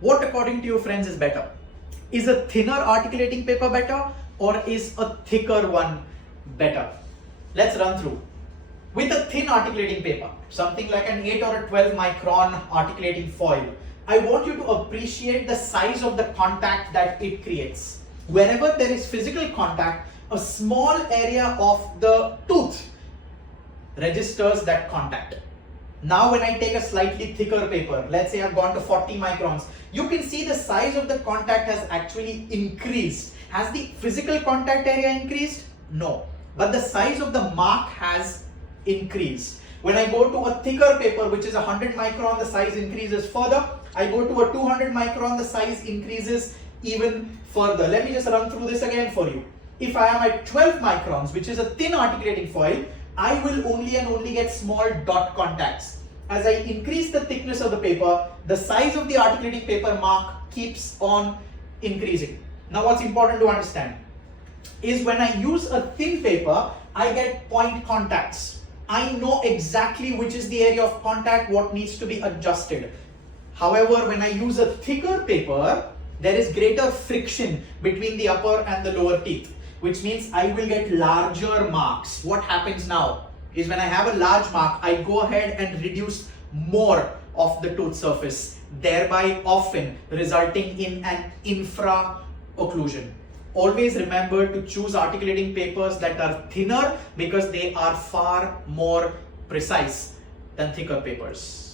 What according to you friends is better? Is a thinner articulating paper better or is a thicker one better? Let's run through. With a thin articulating paper, something like an 8 or a 12 micron articulating foil, I want you to appreciate the size of the contact that it creates. Wherever there is physical contact, a small area of the tooth registers that contact. Now when I take a slightly thicker paper, let's say I've gone to 40 microns, you can see the size of the contact has actually increased. Has the physical contact area increased? No. But the size of the mark has increased. When I go to a thicker paper, which is 100 micron, the size increases further. I go to a 200 micron, the size increases even further. Let me just run through this again for you. If I am at 12 microns, which is a thin articulating foil, I will only and only get small dot contacts. As I increase the thickness of the paper, the size of the articulating paper mark keeps on increasing. Now what's important to understand is when I use a thin paper, I get point contacts. I know exactly which is the area of contact, what needs to be adjusted. However, when I use a thicker paper, there is greater friction between the upper and the lower teeth, which means I will get larger marks. What happens now is when I have a large mark, I go ahead and reduce more of the tooth surface, thereby often resulting in an infra-occlusion. Always remember to choose articulating papers that are thinner because they are far more precise than thicker papers.